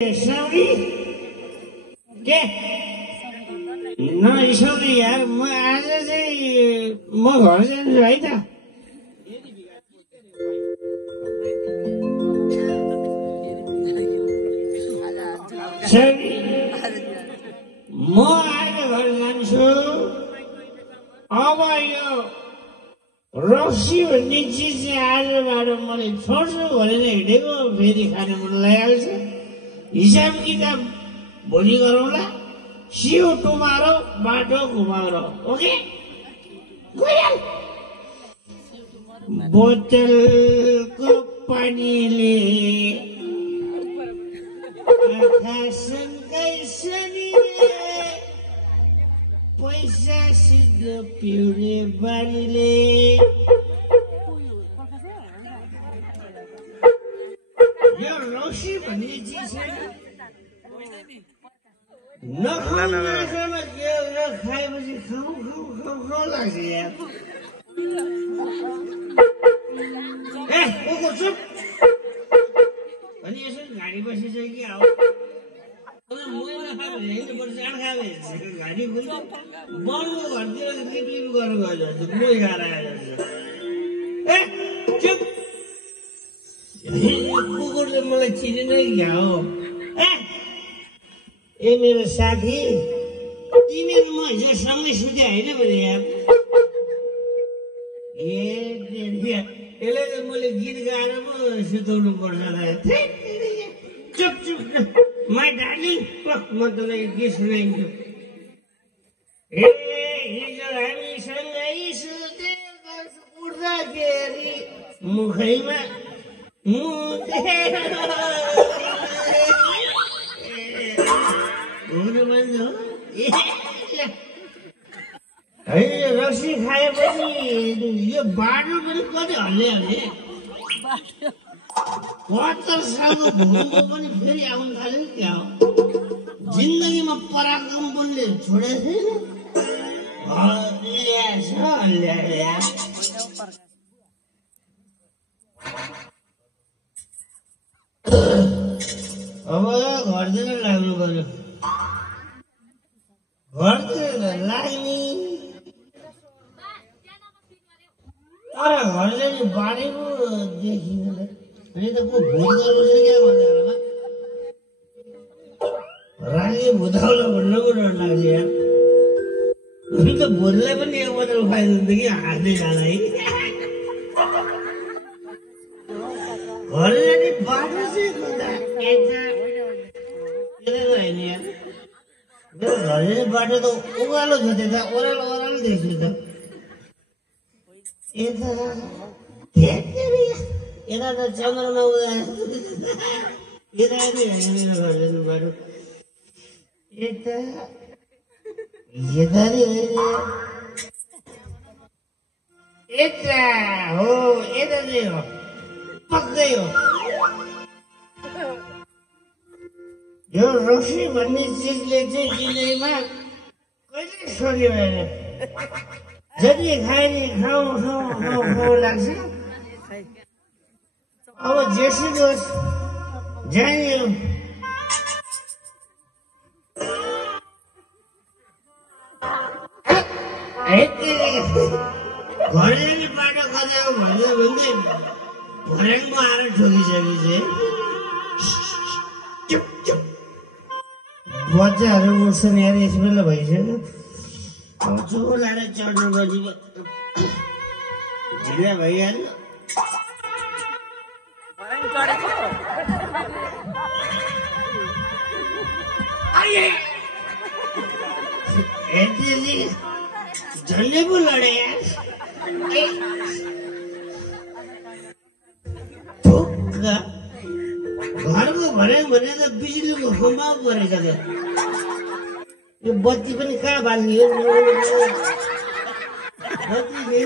साउरी के नरिसाउने यार म आज चाहिँ म घर जान्छु है त साउरी म आज घर जान्छु अब यो रक्सी भन्ने चिज चाहिँ आजबाट मैले छोड्छु भनेर हिँडेको फेरि खान मन लागिहाल्छ हिसाब किताब भोलि गरौँला सिउ टुमारो बाटो घुमारो ओके गइहाल बोतलको पानीले आँखा सन्काइसनीले पैसा सिद्ध पिउने बारीले यो रक्सी भन्ने चिज नखाउमा के खाएपछि खाउ खाउ खाउ खाउ लाग्छ यार ए को चुप अनि यसो गाडी बसी चाहिँ के आऊ मैले खायो भने हिँड्नुपर्छ खायो घाँटी खुल्छ बन्नु घरतिर लिप गरेर गयो जस्तो मोही खाएर आयो जस्तो ए चुप कुकुरले मलाई चिनेनै क्या हो ए मेरो साथी तिमीहरू म हिजो सँगै सुते होइन भने यार यसलाई त मैले गीत गाएर पो सुताउनु पर्छ चुप चुप माई डार्लिङ म तँलाई गीत सुनाइन्छु ए हिजो हामी सँगै सुते उठ्दाखेरि मुखैमा रक्सी खाएपछि यो बाटो पनि कति हल्लिहाल्ने कत्तरसँग घुमको पनि फेरि आउनु थाल्यो नि क्या हो जिन्दगीमा पराक्रमले छोडेको छैन अब घरतिर लाग्नु पर्यो घरतिर लाग्ने तर घर चाहिँ बाँडेको देखिनु अनि त को भूत गर्नु क्या भन्दामा रागे भुताउला भन्नु पो डर लाग्छ यार अनि त भूतलाई पनि एक बोतल खुवाइदिन्छ कि हाँस्दै जाँदा है घर जाने बाटो चाहिँ घरले बाटो त उकालो छ त्यता ओह्रालो ओह्रालो देख्छु त यता त चन्द्रमा उदा यता मेरो घर जानु बाटो यता यता यता हो यता चाहिँ हो पक्कै हो यो रक्सी भन्ने चिजले चाहिँ जिन्दगीमा कहिले सकियो भएन जति खायो नि खाऊ खाऊ खाऊ खाऊ लाग्छ अब जेसुकै होस् जानियो घर जाने बाटो कता हो भन्दै भन्दै घरेङमा आएर ठोकिसकेपछि चुप चुप बच्चाहरू उठ्छन् यार यस बेला भइसक्यो अब चुप लाएर चढ्नु बजी ढिला भइहाल्यो झन्डै पो लडे यार घरको भर्याङ भने त बिजुलीको खम्बा परेछ क्या यो बत्ती पनि कहाँ बाल्ने हो बत्ती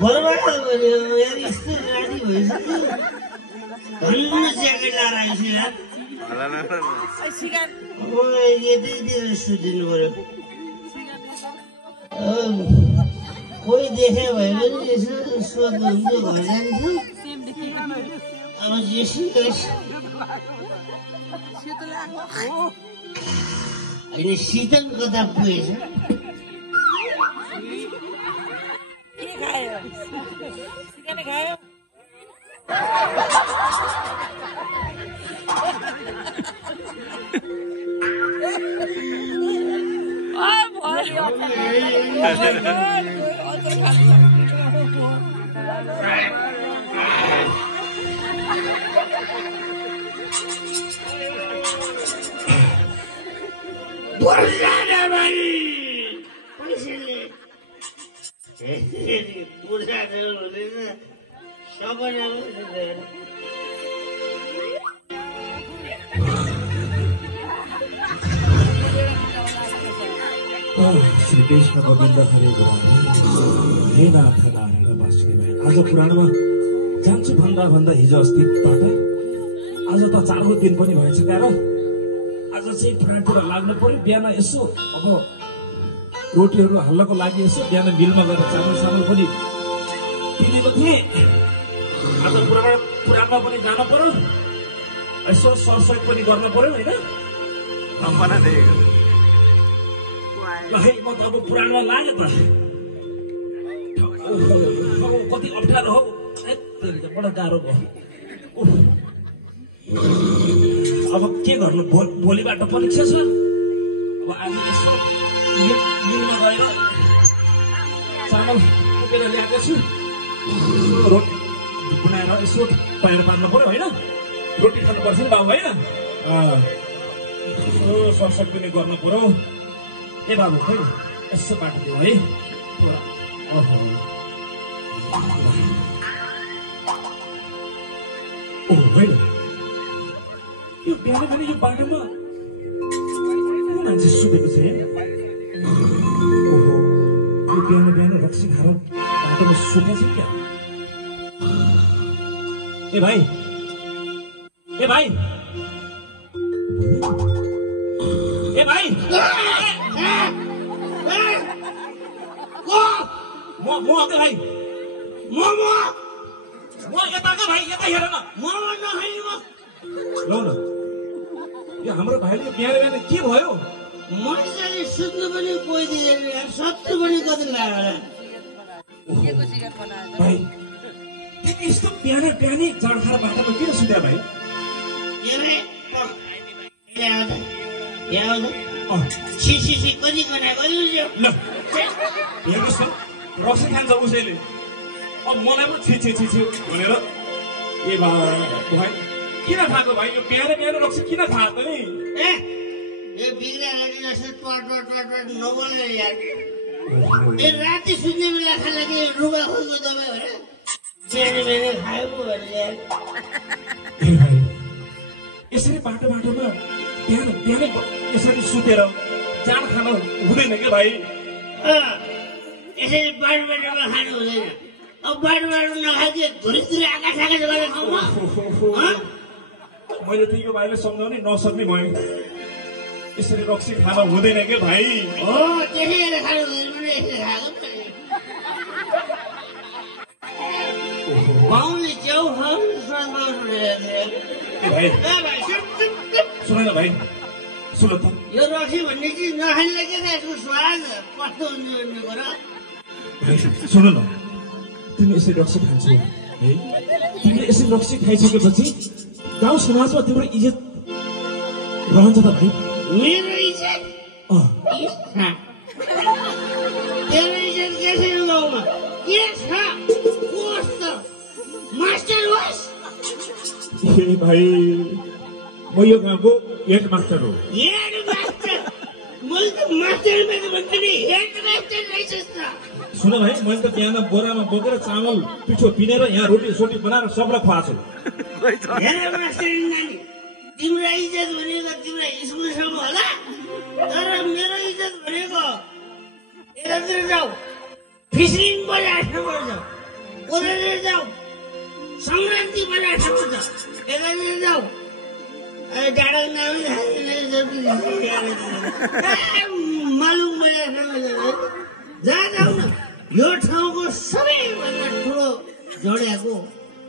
बर्बाद भयो यार यस्तो राति भइसक्यो धन्न ज्याकेट लाएर आइस यार यतैतिर सुतिनु पर्यो कोही देखे भए पनि यसो सोध्नुहुन्छ घर जान्छु अब जेसु होइन शीतल कता पुगेछ श्री कृष्ण गोविन्द हरे हे नाथ नारायण वासुदेव आज पुराणमा जान्छु भन्दा भन्दा हिजो अस्तिबाट आज त 4औं दिन पनि भएछ क्या आज चाहिँ पुराणतिर लाग्नु पर्यो बिहान यसो अब रोटीहरू हल्लाको लागि यसो बिहान मिलमा गएर चामल पनि पिनेको थिएँ आज पुराणमा पनि जानु पर्यो यसो सरसही पनि गर्नु पर्यो होइन ल है म त अब पुराणमा लाग्यो त कति अप्ठ्यारो हो बडो गाह्रो भयो अब के गर्नु भोलिबाट परीक्षा छ अब आज यसो मिलमा गएर चामल कुटेर ल्याएको छु रोटी बनाएर यसो तयार पार्नु पर्यो होइन रोटी खानुपर्छ नि बाबु होइन सरसक पनि गर्नु पर्यो ए बाबु खै यसो बाटो दियो है ओ होइन यो बिहान बिहान यो बाटोमा को मान्छे सुतेको छ ओहो यो बिहान बिहान रक्सी खाएर बाटोमा सुतेछ क्या ए भाइ म भाइ म यताका भाइ यता हेर न ल न यो हाम्रो भाइले बिहान बिहान के भयो मजाले सुत्नु पनि कोही दिँदैन सत्तु पनि कति लाग्यो भाइ तिमी यस्तो बिहान बिहानै जाड खाएर बाटोमा किन सुत्या भाइ छिछि कति गनाएको ल हेर्नुहोस् न रक्सी खान्छ उसैले अब मलाई पनि छिछि भनेर ए भाइ किन खाएको भाइ यो बिहान बिहान रक्सी किन खाएको नि यो बिग्रेर जस्तो नबोल्ने यार राति सुत्ने बेला खाना कि रुगा खुलको दबाई हो बिहान बिहान खायो यसरी बाटोमा बिहान बिहानै यसरी सुतेर जाँड खान हुँदैन क्या भाइ यसरी बाटोमा खानु हुँदैन अब बाटोमा नखाए धुरी आकाश गरेर खाउँ मैले त यो भाइले सम्झाउनै नसक्ने भयो यसरी रक्सी खान हुँदैन क्या भाइ हो त्यसैले खानु हुँदैन यसरी खाएको बाउले च्याउ सुन न भाइ सुन त यो रक्सी भन्ने चिज नखाने के यसको स्वाद कस्तो हुन्छ कुरा सुन न तिमी यसरी रक्सी खान्छौ है तिमीले यसरी रक्सी खाइसकेपछि गाउँ समाजमा तिम्रो इज्जत रहन्छ त भाइ मेरो इज्जत तेरो इज्जत के छ यो गाउँमा के छ कस्तो मास्टर होस् ए भाइ म यो गाउँको हेड मास्टर हो हेड मास्टर मैले त मास्टर मैले भन्छु नि हेड मास्टर रहेछस् त सुन भाइ मैले त बिहान बोरामा बोकेर चामल पिठो पिनेर यहाँ रोटी सोटी बनाएर सबलाई खुवाएको छु हेड मास्टर नानी तिम्रो इज्जत भनेको तिम्रो स्कुलसम्म होला तर मेरो इज्जत भनेको यतातिर जाऊ फिसिङ बजारसम्म पर्छ उतातिर जाऊ सङ्क्रान्ति बजारसम्म छ यतातिर जाऊ डाँडा मालुङ बजारसम्म जा यो ठाउँको सबैभन्दा ठुलो जोडिएको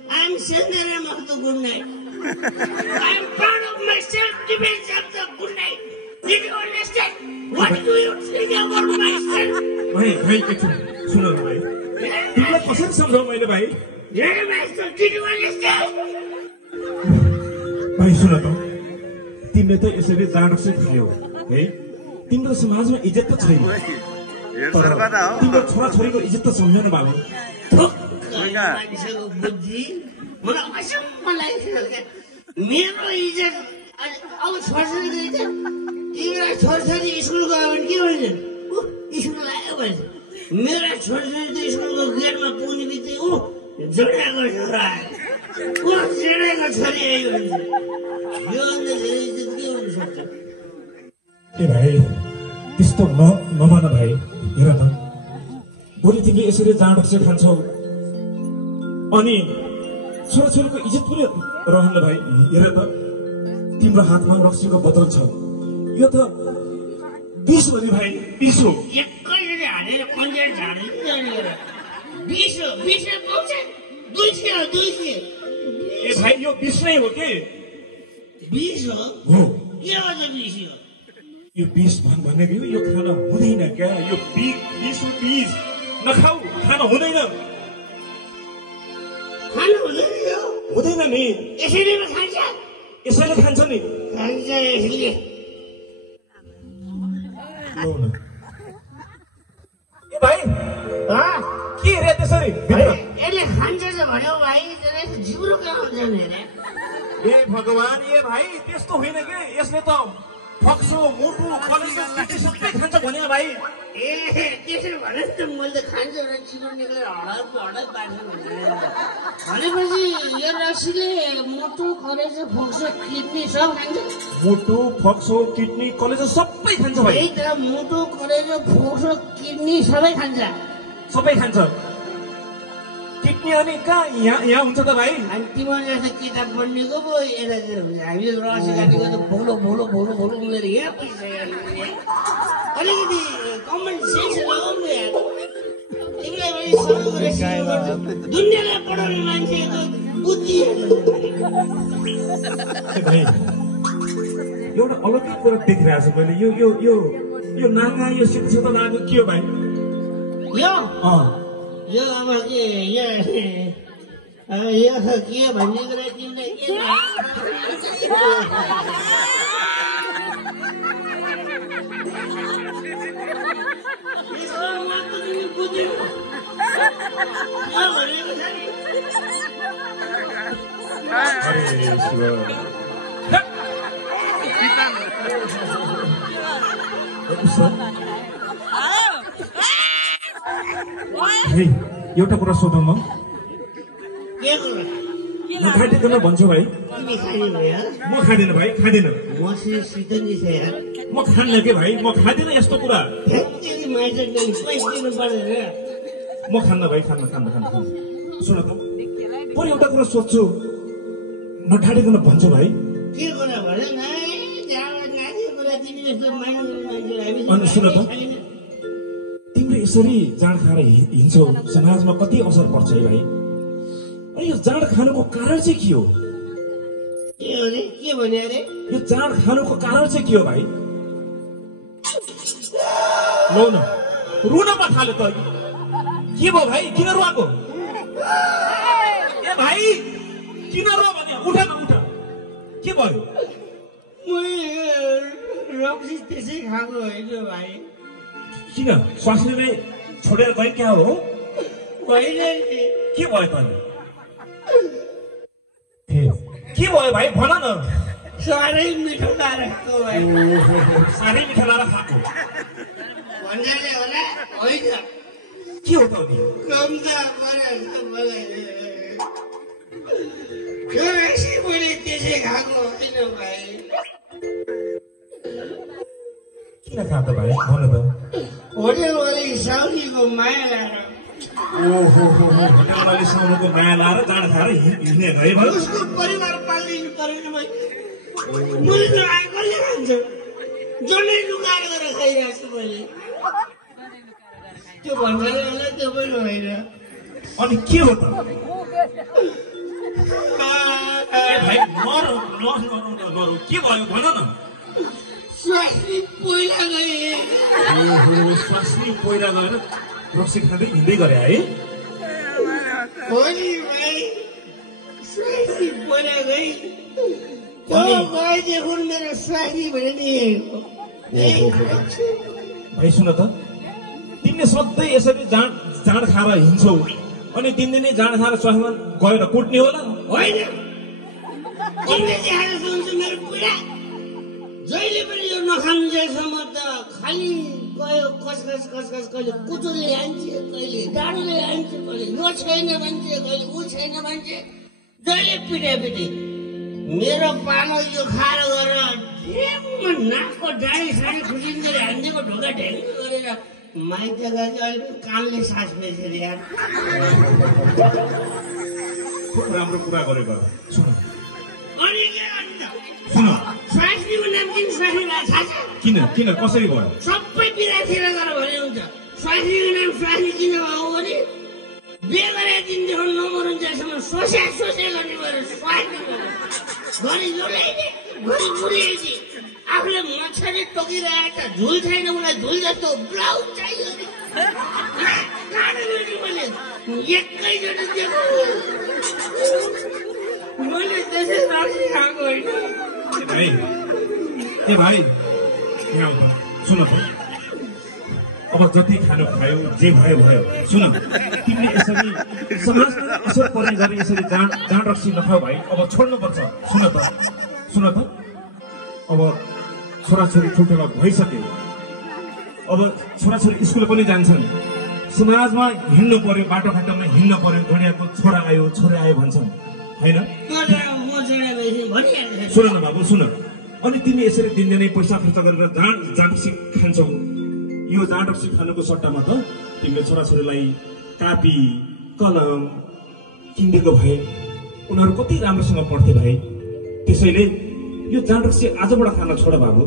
I am Sendere of the good night. I am proud of myself, defense of the good night. Did you understand? What do you think about myself? भाइ एकछिन सुन न भाइ तिमीलाई कसरी सम्झाउँ मैले भाइ Myself, did you understand? भाइ सुन त तिमीले त यसरी जाँडक्सै खायौ है तिम्रो समाजमा इज्जत त छैन तिम्रो छोराछोरीको इज्जत त सम्झेन बाबु मान्छेको बुद्धि मलाई अचम्म लागिसक्यो क्या मेरो इज्जत अब छोराछोरीको इज्जत तिम्रो छोराछोरी स्कुल गयो भने के भन्छन् स्कुल लाग्यो भन्छ मेरा छोराछोरी त स्कुलको गेटमा पुग्ने बित्तिकै जोडिएको छोरा आयो जोडिएको छोरी आयो भन्छ योभन्दा धेरै इज्जत के हुन सक्छ ए भाइ त्यस्तो नमान भाइ हेर त भोलि तिमीले यसरी जाँडक्सै खान्छौ अनि छोराछोरीको इज्जत पनि रहन्न भाइ हेर त तिम्रो हातमा रक्सीको बोतल छ यो त विष हो नि भाइ विष हो एकैचोटि हालेर कन्जेट झार्दैन विष पाउँछ 200 ए भाइ यो विष नै हो के विष हो के हो त विष हो यो विष भनेको यो खान हुँदैन क्या यो विष हो विष नखाऊ खान हुँदैन हुँदैन नि यसैले खान्छ यसैले खान्छ नि खान्छ यसले ए भाइ के रे त्यसरी यसले खान्छ त भन्यो भाइ जिब्रो कहाँ हुन्छ नि ए भगवान् ए भाइ त्यस्तो होइन के यसले त फक्सो मुटु कलेजो सबै खान्छ भने भाइ ए त्यसरी भने त मैले त खान्छ भने जिब्रो निकालेर हडत पार्छु भनेपछि यो रक्सीले मुटु कलेजो फोक्सो किडनी सब खान्छ मुटु फोक्सो किडनी कलेजो सबै खान्छ भाइ त्यही त मुटु कलेजो फोक्सो किडनी सबै खान्छ किडनी अनि कहाँ यहाँ हुन्छ त भाइ अनि तिम्रो जस्तो किताब पढ्नेको पो यतातिर हुन्छ हामीले रक्सी काटेको त भोलो उनीहरू यहाँ पैसा अलिकति कमन सेन्स लगाउनु तिमीलाई दुनियाँलाई पढाउने मान्छेको बुद्धि एउटा अलग्गै कुरा देखिरहेको छु मैले यो नागा यो सिक्छ त नागा के हो भाइ यो अब के यो के भन्ने कुरा तिमीलाई के एउटा कुरा सोधौँ म खाँदिन भन्छु भाइ म खाँदिनँ भाइ खाँदिनँ म खान्न के भाइ म खाँदिनँ यस्तो कुरा म खान्न भाइ खान्न सुन त म एउटा कुरा सोध्छु नठाडिकन भन्छु भाइ अनि सुन त तिम्रो यसरी जाँड खाएर हिँड्छौ समाजमा कति असर पर्छ है भाइ अनि यो जाँड खानुको कारण चाहिँ के हो यो जाँड खानुको कारण चाहिँ के हो भाइ लौ न रुन पो थाल्यो त के भयो भाइ किन रुवाको ए भाइ किन रुवा भने उठ न उठ के भयो रक्सी त्यसै खाएको होइन भाइ किन स्वास्नीलाई छोडेर गए क्या हो होइन के भयो त के भयो भाइ भन न साह्रै मिठो लाएर खाएको भाइ साह्रै मिठो लाएर खाएको भन्नाले होला होइन के हो त नि कम त मलाई मैले त्यसै खाएको होइन भाइ किन खा त भाइ भन त होटेलवाले साउलीको माया लाएर होटेलवाले साउलीको माया लाएर जाँड खाएर हिँड्ने है भाइ उसको परिवार पालिदिनु परेन मैले त कसले खान्छ जनै लुगाएर गरेर खाइरहेको छु मैले त्यो भन्नाले होला त्यो पनि होइन अनि के हो त भाइ नरौ के भयो भन न स्वास्नी पहिला गए स्वास्नी पहिला गएर रक्सी खाँदै हिँड्दै गरे है हो नि भाइ स्वास्नी पहिला गई गएदेखि मेरो स्वास्नी भने नि भाइ सुन त तिमीले सधैँ यसरी जाँड खाएर हिँड्छौ अनि तिमीले जाँड खाएर स्वास्नीमा गएर कुट्ने होला होइन तिमीले देखाएर सुन्छु मेरो बुढा जहिले पनि यो नखानुन्जेलसम्म त खालि गयो कसकस कहिले कुचोले हान्छ कहिले डाँडोले हान्छ कहिले यो छैन मान्छे कहिले ऊ छैन मान्छे जहिले पिटे मेरो पालो यो खाएर गरेर नाकको डाँडी साडी खुसिन्छ हान्दिएको ढोका ढ्याङ्ग गरेर माइत गएर अहिले कानले सास फेर्छ यार खुब राम्रो कुरा गरेको सुन अनि के गर्नु त सुन स्वास्नीको नाम किन स्वास्नीलाई थाहा छ किन कसरी भयो सबै बिरातिर गएर भने हुन्छ स्वास्नीको नाम स्वास्नी किन भयो भने बिहे गरेर दिनदेखि नमरुन्जेलसम्म सोसे गर्ने भएर स्वास्नी घरि जोलाइदिए घरि बुढिदिए आफूले मच्छरले टोकिरहेको छ झुल छैन उसलाई झुल जस्तो ब्लाउज चाहियो मैले एकैचोटि दिएको मैले त्यसै राख्ने खाएको होइन ए भाइ सुन त अब जति खानु खायो जे भयो सुन तिमीले यसरी समाजमा असर पर्ने गरी यसरी जाँड रक्सी नखाऊ भाइ अब छोड्नुपर्छ सुन त अब छोराछोरी ठुल्ठुला भइसक्यो अब छोराछोरी स्कुल पनि जान्छन् समाजमा हिँड्नु पर्यो बाटोघाटोमा हिँड्नु पर्यो गडियाको छोरा आयो भन्छन् होइन सुन न बाबु सुन अनि तिमी यसरी दिनदिनै पैसा खर्च गरेर जाँड रक्सी खान्छौ यो जाँड रक्सी खानुको सट्टामा त तिमीले छोराछोरीलाई कापी कलम किनिदिएको भए उनीहरू कति राम्रोसँग पढ्थे भाइ त्यसैले यो जाँड रक्सी आजबाट खान छोड बाबु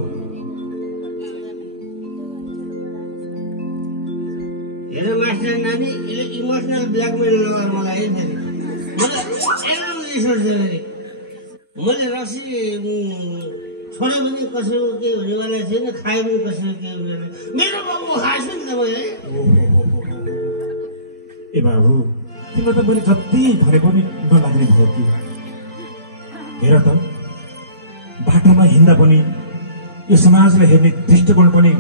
हेर मास्टर नानी यसले इमोसनल ब्ल्याकमेल नगर मलाई मैले रक्सी छोड्यो भने कसैको केही हुनेवाला छैन खायो भने कसैको केही हुने मेरो बाबु खाएको नि त मैले ए बाबु तिमीलाई त मैले जति भने पनि नलाग्ने भयो कि हेर त बाटोमा हिँड्दा पनि यो समाजलाई हेर्ने दृष्टिकोण पनि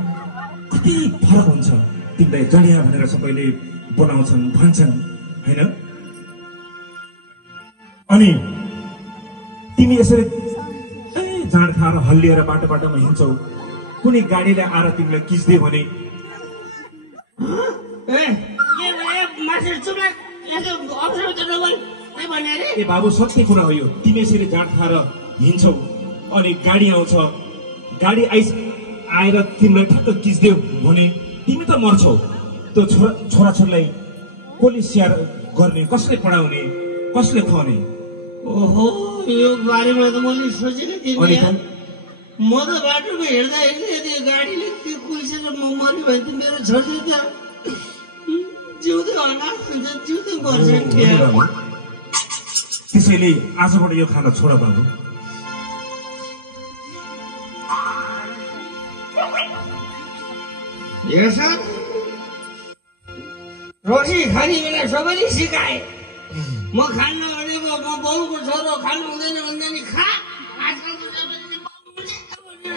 कति फरक हुन्छ तिमीलाई जडिया भनेर सबैले बनाउँछन् भन्छन् होइन अनि तिमी यसरी जाँड खाएर हल्लिएर बाटोमा हिँड्छौ कुनै गाडीले आएर तिमीलाई किच्दियो भने ए बाबु सत्य कुरा हो यो तिमी यसरी जाँड खाएर हिँड्छौ अनि गाडी आउँछ गाडी आएर तिमीलाई ठ्याक्क किच्दियो भने तिमी त मर्छौ त्यो छोराछोरीलाई कसले स्याहार गर्ने कसले पढाउने कसले खुवाउने ओहो यो बारेमा त मैले सोचेकै थिएँ म त बाटोमा हिँड्दा त्यो गाडीले त्यो कुल्सेर म मर्यो भने त मेरो छोरी त जिउँदै अनाथ हुन्छ जिउँदै मर्छ त्यसैले आजबाट यो खाना छोड बाबु रोटी खाने बेला सबैले सिकाए म खान्न भनेको म बाउको छोरो खानु हुँदैन भन्दा नि खा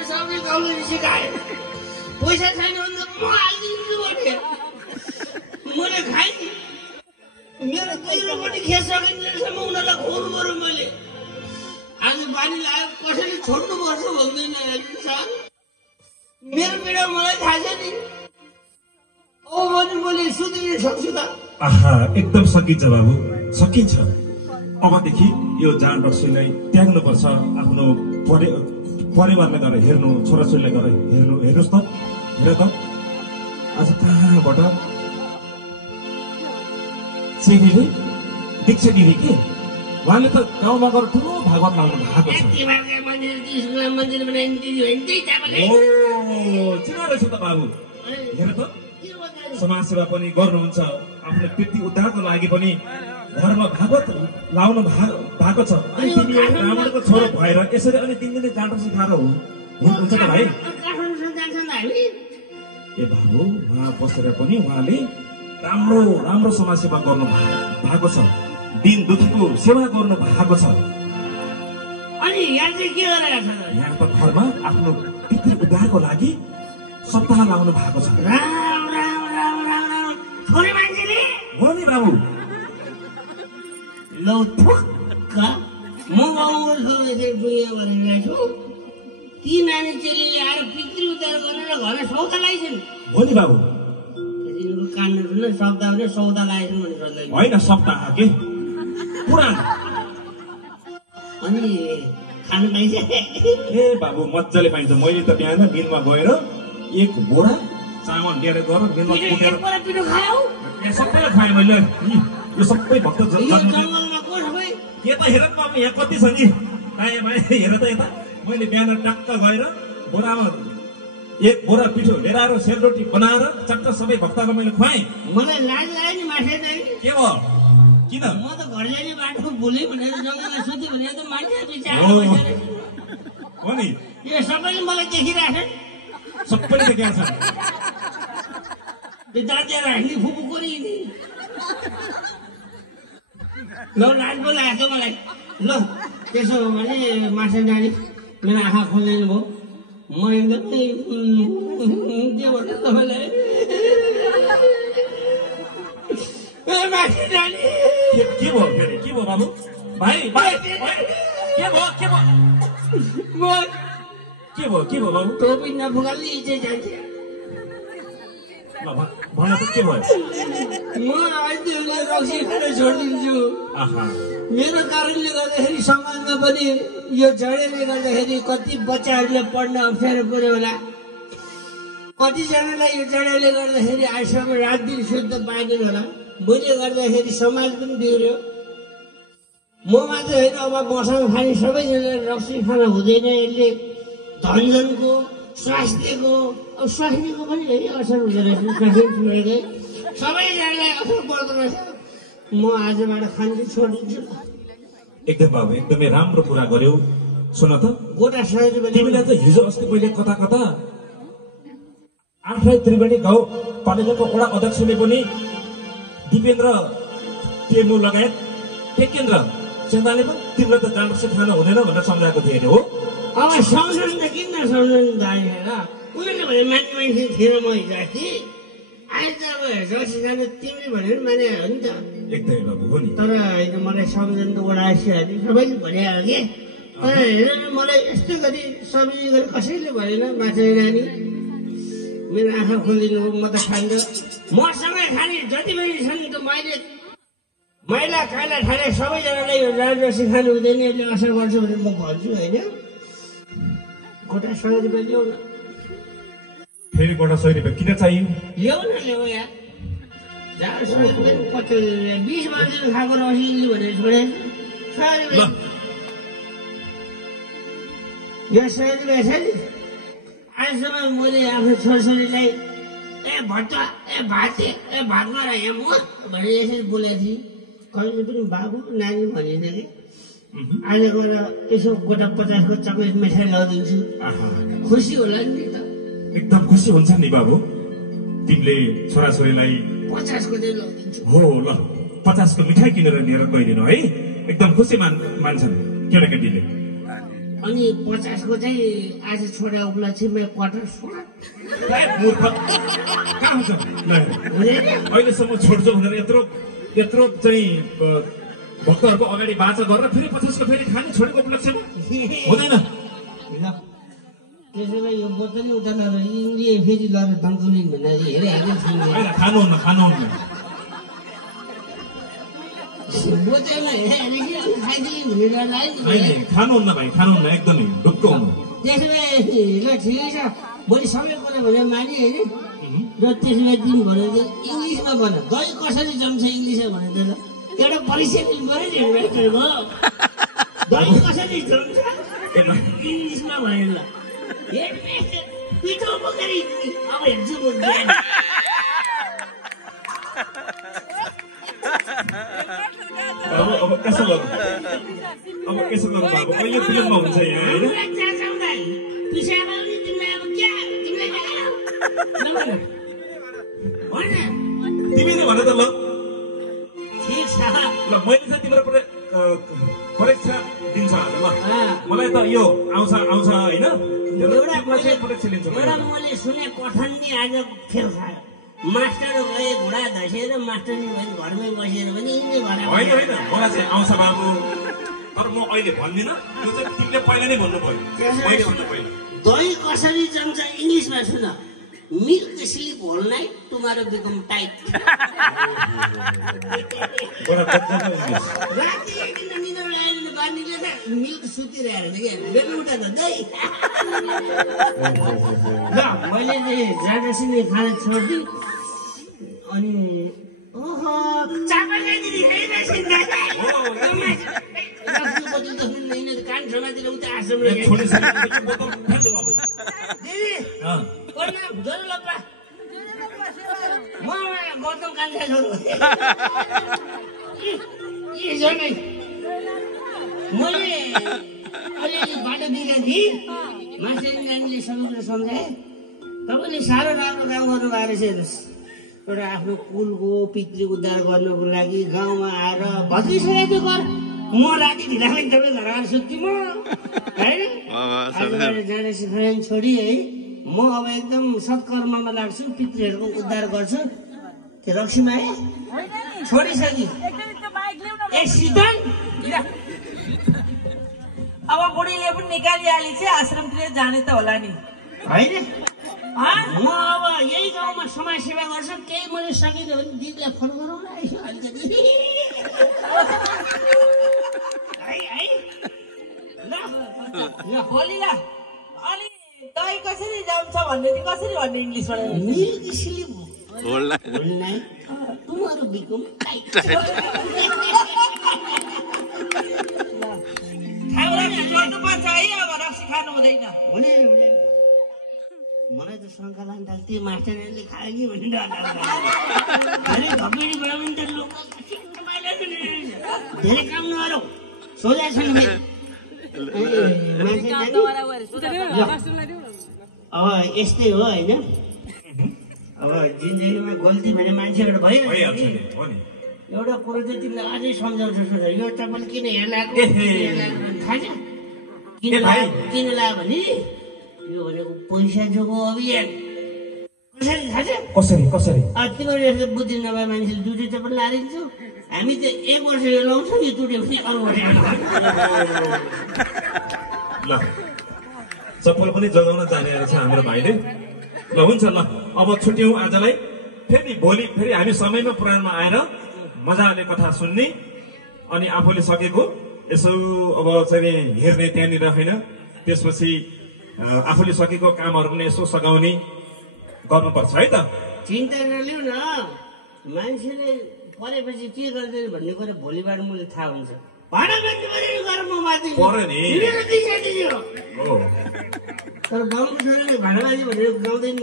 सबले गाउँले सिकाए पैसा छैन भन्दा म हालिदिन्छु भने मैले खाएँ मेरो पहिलोपट्टि खेसिसकिन्जेलसम्म उनीहरूलाई खुवाउनु पऱ्यो मैले आज बानी लाग्यो कसैले छोड्नुपर्छ भन्दैन सर मेरो पीडा मलाई थाहा छ नि अब भने मैले सुध्रिन सक्छु त आहा एकदम सकिन्छ बाबु सकिन्छ अबदेखि यो जाँड रक्सीलाई त्याग्नुपर्छ आफ्नो परिवारले गएर हेर्नु छोराछोरीले गएर हेर्नुहोस् त हेर त आज कहाँबाट चेलीले दीक्षा दिने के उहाँले त गाउँमा गएर ठुलो भागवत लाउनु भएको छ चिना रहेछ त बाबु हेर त समाजसेवा पनि गर्नुहुन्छ, आफ्नो पितृ उद्धारको लागि पनि घरमा भागवत लाउनु भएको छ। अनि तिमी ब्राह्मणको छोरो भएर यसरी अनि 3 दिनले जाँड सिकाएर हुन्छ त भाइ? ए बाबु, उहाँ बसेर पनि उहाँले राम्रो राम्रो समाजसेवा गर्नु भएको छ, दिन दुखीको सेवा गर्नु भएको छ। अनि यहाँ चाहिँ के गरेर छ? यहाँ त घरमा आफ्नो पितृ उद्धारको लागि सप्ताह लाउनु भएको छ। राम राम राम राम राम छोरी मान्छेले हो नि बाबु। लौ ठुक्क म गाउँको छोरो यसरी दुनियाँ गरिरहेको छु, ती नानी चेलीले आएर पितृ उद्धार गरेर घरमा सौदा लगाइछन्। हो नि बाबु। कान्नु ठुलो शब्द भने सौदा लगाइछन् भने सोध्दै होइन, सप्ताह के पुराण। अनि खानु पाइन्छ? ए बाबु, मजाले पाइन्छ। मैले त बिहान मिलमा गएर 1 बोरा चामल लिएर गएर मिलमा कुटेर पिठो खायौ? सबैलाई खाएँ मैले। यो सबै भक्त जङ्गलमा को सबै? के त हेर न बाबु, यहाँ कति छ नि दायाँ बायाँ, हेर त यता। मैले बिहान टक्क गएर बोरामा 1 बोरा पिठो लिएर आएर सेलरोटी बनाएर चट्ट सबै भक्तलाई मैले खुवाएँ। मलाई लाज लाग्यो नि माछा चाहिँ। के भयो? किन? म त घर जाने बाटो भुलेँ भनेर जङ्गलमा सुत्यो भनेर त मान्छे बिचार हो नि। यो सबैले मलाई देखिरहेको छ। सबैले देखेका छन्। त्यो दाँते राख्ने फुपू कोरी नि। ल लाज पो लागेको मलाई। ल त्यसो हो भने माछा नानी मेरो आँखा खोल्दैन भयो। म एकदमै के भन्नु तपाईँलाई, माछा नानी के भयो फेरि? के भयो बाबु? भाइ भाइ के भयो? के भयो? के भयो बाबु? टोपी नफुकाल्ने इच्छा जान्छ। ल भन त के भयो? म अहिले रक्सी खान छोडिदिन्छु। मेरो कारणले गर्दाखेरि समाजमा पनि यो जडेले गर्दाखेरि कति बच्चाहरूले पढ्न अप्ठ्यारो पर्यो होला। कतिजनालाई यो जडेले गर्दाखेरि आजसम्म रात दिन शुद्ध पाइँदैन होला। मैले गर्दाखेरि समाज पनि बिग्रियो। म मात्र होइन, अब मसँग खाने सबैजनाले रक्सी खान हुँदैन। यसले धनजनको स्वास्थ्यको स्वास्थ्यको पनि धेरै असर हुँदो रहेछ। सबैजनालाई असर पर्दो रहेछ। म आजबाट खान्छु, छोडिदिन्छु। एकदम बाबु, एकदमै राम्रो कुरा गर्यौ। सुन त, गोटा 100 रुपियाँ तिमीलाई त हिजो अस्ति मैले कता 8 त्रिवेणी गाउँ पालिकाको वडा अध्यक्षले पनि दिपेन्द्र टेमु लगायत टेकेन्द्र चेन्दाले पनि तिमीलाई त जाँड खान हुँदैन भनेर सम्झाएको थिएन हो? अब सम्झनु त किन सम्झनु दाइएर? उनीहरूले भने मान्छे थिएन म हिजो अस्ति। आज त अब रक्सी खान तिमीले भनेर माने हो नि त। एकदमै बाबु हो नि। तर होइन, मलाई सम्झनु त वडा अध्यक्षहरूले सबैले भने हो कि। तर हेर न, मलाई यस्तो गरी सम्झिने गरी कसैले भनेन। माछा नानी मेरो आँखा खोलिदिनु, म त खान्छ। मसँग खाने जति पनि छन् त मैले मैला काला ठाने सबैजनालाई यो जाँड रक्सी खानु हुँदैन, यसले असर गर्छ भनेर म भन्छु होइन। गोटा 100 रुपियाँ ल्याउ न। फेरि गोटा 100 रुपियाँ किन चाहियो? ल्याउ न, ल्याउ यहाँ। जाँड 100 रुपियाँ 50 रुपियाँ 20 मान्छेले खाएको रक्सी भनेर छोडे 100 रुपियाँ। यो 100 रुपियाँ छ नि। आजसम्म मैले आफ्नो छोरछोरीलाई भट्ट भातमा यहाँ म भनेर यसरी बोलेको थिएँ। कहिले पनि बाबु नानी भनिदिँदै कि। आज गएर यसो गोटा 50 को चक्लेट मिठाई लगाइदिन्छु। खुसी होला नि त? एकदम खुसी हुन्छ नि बाबु। तिमीले छोराछोरीलाई 50 को चाहिँ लगाइदिन्छु। हो ल, 50 को मिठाई किनेर लिएर गइदिनु है। एकदम खुसी मान्छन् केटाकेटीले। अनि 50 को चाहिँ आज छोडा उपलक्ष्यमा क्वार्टर छोडा। कहाँ हुन्छ? अहिलेसम्म छोड्छु भनेर यत्रो चाहिँ भक्तहरूको अगाडि बाचा गरेर फेरि 50 को फेरि खाने छोडेको उपलक्ष्यमा हुँदैन। त्यसो भए यो बोतल उता लगेर इङ्ग्लिए फेरि लगेर डङ्कुलिङ भनेर हेरिहाल्नु छैन। खानुहुन्न। बोतलमा हेरिहाल्नु खाइदिनु भनेर लाग्यो। खानुहुन्न भाइ, खानुहुन्न, एकदमै ढुक्क हुनु। त्यसो भए ल ठिकै छ, भोलि सबै कुरा भनेर माने होइन। र त्यसो भए तिमी भनेर इङ्ग्लिसमा भन, दही कसरी जम्छ इङ्ग्लिसमा भनेर ल। एउटा परीक्षा दिनु पऱ्यो नि डाक्टरको। दही कसरी जम्छ इङ्ग्लिसमा भनेर ल। पिठो बोकेर अब हेर्छु म। यसो गर्नु अब यसो गर्नु बाबु कहिले फिल्ममा हुन्छ यहाँ होइन तिमीले भन त ल ठिक छ ल मैले चाहिँ तिम्रो परीक्षा दिन्छ ल मलाई त यो आउँछ होइन मैले सुने कठन्डी आज फेल खायो मास्टर भए घुँडा धसेर मास्टरनी भए घरमै बसेर पनि यिनले भने होइन मलाई चाहिँ आउँछ बाबु तर म अहिले भन्दिनँ यो चाहिँ तिमीले पहिला नै भन्नु पर्यो मैले भन्नु पहिला दही कसरी जम्छ इङ्ग्लिसमा soon milk sleep whole night tomorrow become tight राति एकदिन निद्रा लागेन बानीले त मिल्क सुतिरहेको थियो क्या बेलुका त दही ल मैले चाहिँ जाँदासिने खाना छोडिदिएँ अनि ओहो चापा खाइदिने कान समातिर उता आश्रम म गौतम कान्छा छोरो मैले अलिअलि बाटो दिँदा थिएँ मास्टर नानीले सबै कुरा सम्झाएँ तपाईँले साह्रो राम्रो काम गर्नु भएको रहेछ हेर्नुहोस् एउटा आफ्नो कुलको पितृ उद्धार गर्नको लागि गाउँमा आएर भत्किसकेको घर म राति ढिला पनि तपाईँ घर आएर सुत्थेँ म होइन आज मैले जाँदैछु फ्रेन्ड छोडी है म अब एकदम सत्कर्ममा लाग्छु पितृहरूको उद्धार गर्छु त्यो रक्सीमा है छोडिसकि ए शीतल अब बुढीले पनि निकालिहाली चाहिँ आश्रमतिर जाने त होला नि होइन म अब यही गाउँमा समाज सेवा गर्छु केही मैले सकिनँ भने दिदीलाई फोन गरौँ न अलिकति होलीला अनि दही कसरी जान्छ भन्ने चाहिँ कसरी भन्ने इङ्ग्लिसबाट milk sleep whole night tomorrow become tight गर्नुपर्छ है अब रक्सी खानु हुँदैन हुँदैन मलाई त शङ्का लाग्दा त्यो मास्टरले खायो कि भन्ने डर धेरै काम नगरौँ सोझा छैन अब यस्तै हो होइन अब जिन्दगीमा गल्ती भने मान्छेबाट भइहाल्छ एउटा कुरो चाहिँ तिमीलाई अझै सम्झाउँछु यो चप्पल किन हेर्लाएको थाहा छ किन लाग्यो भने यो भनेको पैसा जोको अभियान कसरी थाहा छ कसरी तिमीहरू यस्तो बुद्धि नभए मान्छेले दुईटै चप्पल लारिन्छौ हामी त एक वर्ष यो लाउँछौँ यो टुट्यो भने अरू वर्ष ल चप्पल पनि जगाउन जाने रहेछ हाम्रो भाइले ल हुन्छ ल अब छुट्यौँ आजलाई भोलि फेरि हामी समयमा पुराणमा आएर मजाले कथा सुन्ने अनि आफूले सकेको यसो अब चाहिँ हेर्ने त्यहाँनिर होइन त्यसपछि आफूले सकेको कामहरू पनि यसो सघाउने गर्नुपर्छ है त चिन्ता नलिउ न मान्छेले परेपछि के गर्दैन भन्ने कुरा भोलिबाट मलाई थाहा हुन्छ तर गाउँको छोराले भाँडाबाजी भनेर गाउँदैन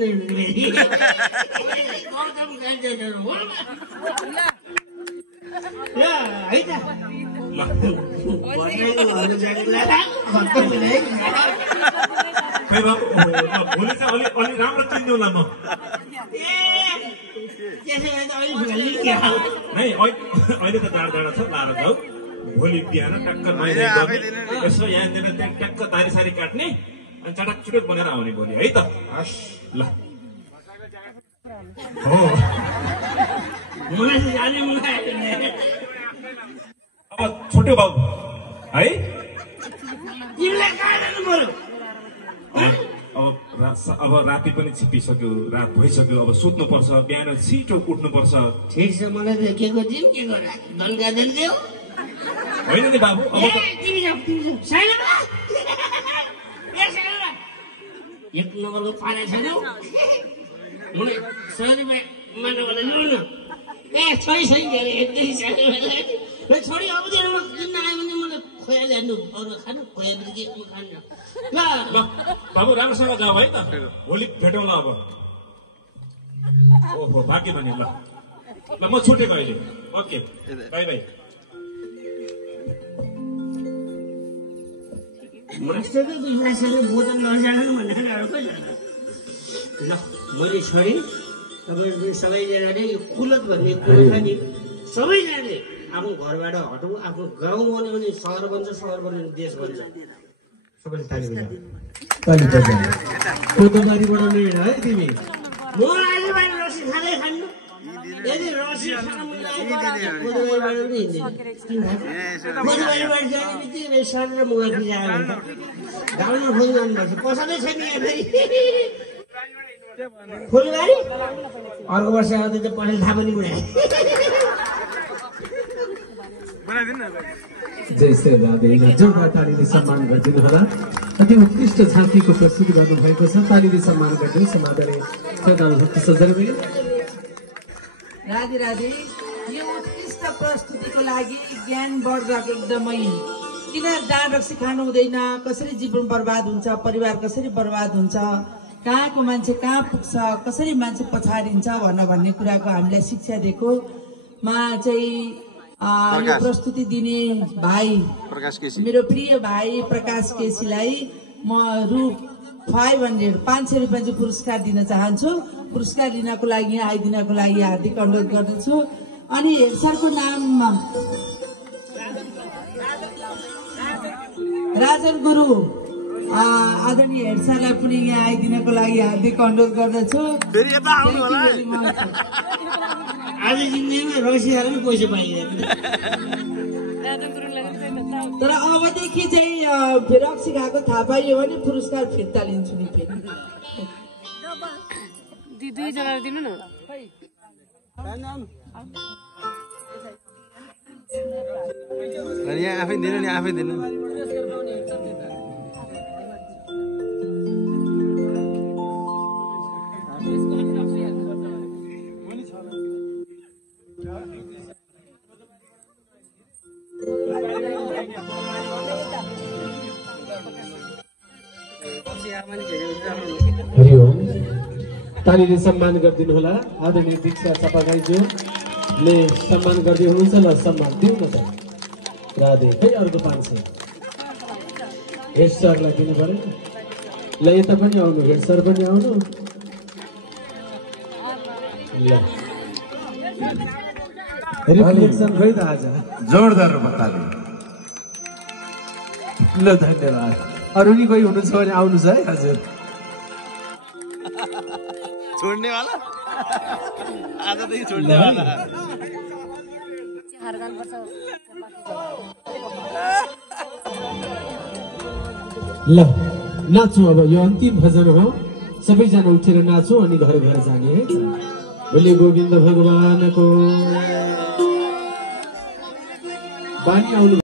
है त भोलि चाहिँ अलि राम्रो चिन्नुला म नै अहिले त डाँडा छ लाएर जाऊ भोलि बिहान ट्याक्क नुहाइधुवाइ गर्ने यसो यहाँनिर त्यहाँ ट्याक्क दारी सारी काट्ने अनि चटाक चुटक बनाएर आउने भोलि है त ल हो अब छोटो बाबु है अब राति पनि छिपिसक्यो रात भइसक्यो अब सुत्नु पर्छ बिहान छिटो उठ्नु पर्छ ठिक छ मलाई के गरिदिउँ के गर्दा दन्का दिन्थ्यो होइन नि बाबु अब एक नम्बरको पानी छैन मलाई 100 रुपियाँ मान्नु भने लु न ए छोरी छोरी छोरी आउँदैन म किन्न आयो भने मलाई खोयाले हान्नु अरू खानु खोया पनि के खानु ल बाबु राम्रोसँग जाऊ है त भोलि भेटौँला अब ओहो भाग्य भने ल म छुटेको अहिले ओके बाई बाई मास्टरकै विश्वासले बोतल नजानु भनेर अर्को जान ल मैले छोडेँ तपाईँ सबैजनाले यो कुलत भन्ने कुरो छ नि सबैजनाले आफ्नो घरबाट हटौँ आफ्नो गाउँ बन्यो भने सहर बन्छ सहर बन्यो भने देश बन्छ सबैले ताली बजाऊ कोदोबारी बनाउने है तिमी म आजबाट रसी खाँदै खान्नु यदि रसी खानु कोदोबारीबाट पनि हिँड्दैन कोदोबारीबाट जाने बित्तिकै सर र मुगा खिचायो भने गाउँमा खोज गर्नुपर्छ पसलै छैन यहाँ फेरि फुलबारी अर्को वर्ष आउँदै त पढेर थाहा पनि बुढाए जय श्री राधे जोरदार तालीले सम्मान गरिदिनु होला अति उत्कृष्ट झाँकीको प्रस्तुति गर्नुभएको छ तालीले सम्मान गरिदिनु समाजले भक्ति सजरले राधे राधे यो उत्कृष्ट प्रस्तुतिको लागि ज्ञान वर्धक एकदमै किन डाँड रक्सी खानु हुँदैन कसरी जीवन बर्बाद हुन्छ परिवार कसरी बर्बाद हुन्छ कहाँको मान्छे कहाँ पुग्छ कसरी मान्छे पछाडिन्छ भन्ने कुराको हामीलाई शिक्षा दिएको मा चाहिँ यो प्रस्तुति दिने भाइ मेरो प्रिय भाइ प्रकाश केसीलाई म रु 500 रुपियाँ चाहिँ पुरस्कार दिन चाहन्छु पुरस्कार लिनको लागि आइदिनको लागि हार्दिक अनुरोध गर्दछु अनि हेरसरको नाम राजन गुरु आदरणीय हेरसरलाई पनि यहाँ आइदिनको लागि हार्दिक अनुरोध गर्दछु आज जिन्दगीमा रक्सी खाएर पनि पैसा पाइँदैन तर अबदेखि चाहिँ रक्सी खाएको थाहा पाइयो भने पुरस्कार फिर्ता लिन्छु नि फेरि दुईजना दिनु न यहाँ आफै दिनु नि आफै दिनु हरिओम तालीले सम्मान गरिदिनु होला आदरणीय दीक्षा चपागाईज्यूले सम्मान गर्दै हुनुहुन्छ ल सम्मान दिउँ न त राधे खै अर्को 500 हेड सरलाई दिनु पर्यो ल यता पनि आउनु हेड सर पनि आउनु ल रिफ्लेक्सन खै त आज जोरदार बताले ल धन्यवाद अरू नि कोही हुनुहुन्छ भने आउनुहोस् है हजुर छोड्ने वाला आजदेखि छोड्ने वाला ल नाचौँ अब यो अन्तिम भजन हो सबैजना उठेर नाचौँ अनि घर घर जाने है बोले गोविन्द भगवानको बानी आउनु